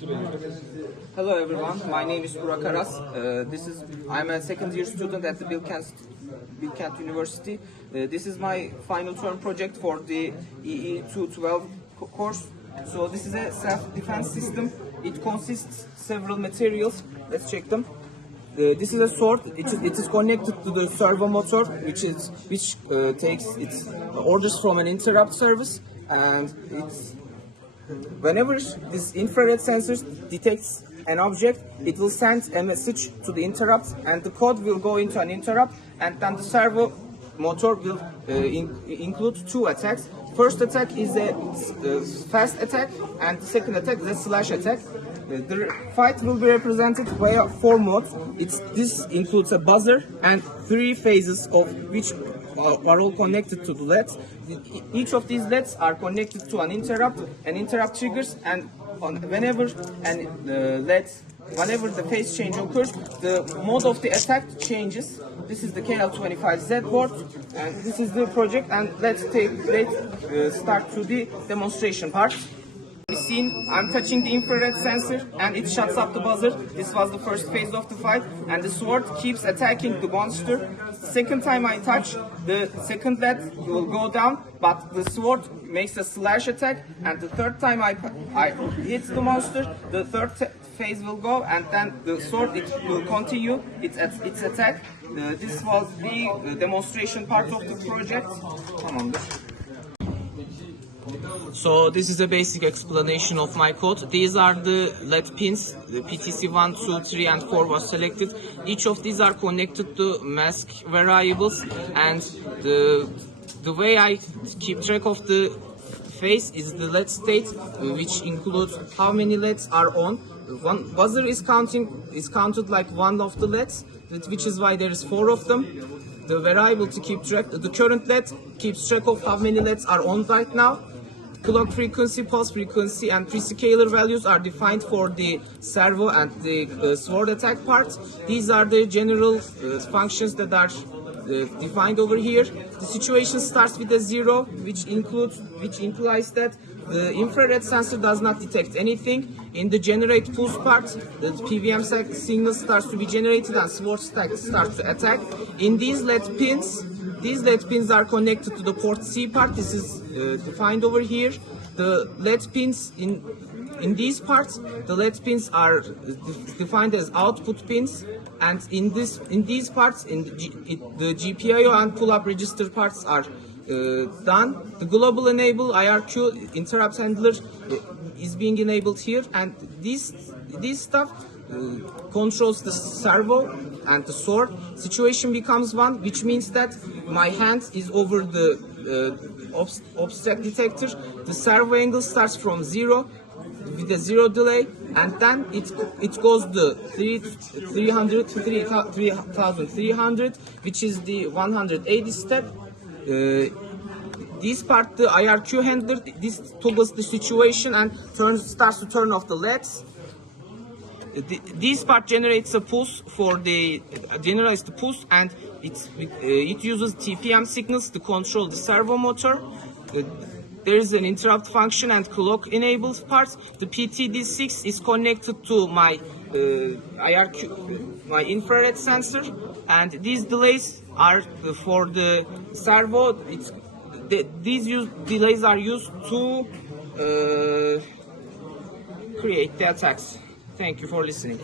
Hello everyone, my name is Burak Aras. I'm a second year student at the Bilkent University. This is my final term project for the EE 212 course. So this is a self-defense system. It consists several materials. Let's check them. This is a sword. It is connected to the servo motor, which takes its orders from an interrupt service, and whenever this infrared sensor detects an object, it will send a message to the interrupt, and the code will go into an interrupt, and then the servo motor will include two attacks. First attack is a fast attack, and the second attack is a slash attack. The fight will be represented via four modes. This includes a buzzer and three phases of which are all connected to the LEDs. Each of these LEDs are connected to an interrupt. An interrupt triggers, and whenever the phase change occurs, the mode of the attack changes. This is the KL25Z board, and this is the project. And let's start to the demonstration part. I'm touching the infrared sensor and it shuts off the buzzer. This was the first phase of the fight, and the sword keeps attacking the monster. Second time I touch, the second LED will go down, but the sword makes a slash attack, and the third time I hit the monster, the third phase will go, and then the sword will continue its attack. This was the demonstration part of the project. So this is a basic explanation of my code. These are the LED pins. The PTC 1, 2, 3 and 4 was selected. Each of these are connected to mask variables, and the way I keep track of the phase is the LED state, which includes how many LEDs are on. One buzzer is counted like one of the LEDs, which is why there is four of them. The variable to keep track, the current LED keeps track of how many LEDs are on right now. Clock frequency, pulse frequency, and prescaler values are defined for the servo and the sword attack part. These are the general functions that are defined over here. The situation starts with a 0, which implies that the infrared sensor does not detect anything. In the generate pulse part, the PWM signal starts to be generated and sword starts to attack. In these LED pins are connected to the port C part. This is defined over here. The LED pins in these parts, the LED pins are defined as output pins, and in these parts, the GPIO and pull-up register parts are done. The global enable IRQ interrupt handler is being enabled here, and this stuff controls the servo and the sword. Situation becomes 1, which means that my hand is over the obstacle detector. The servo angle starts from 0 with a 0 delay, and then it goes the 3300, which is the 180 step. This part, the IRQ handler, this toggles the situation and starts to turn off the LEDs. This part generates a pulse generates the pulse, and it uses TPM signals to control the servo motor. There is an interrupt function and clock enabled part. The PTD6 is connected to my IRQ, my infrared sensor, and these delays are for the servo. These delays are used to create the attacks. Thank you for listening.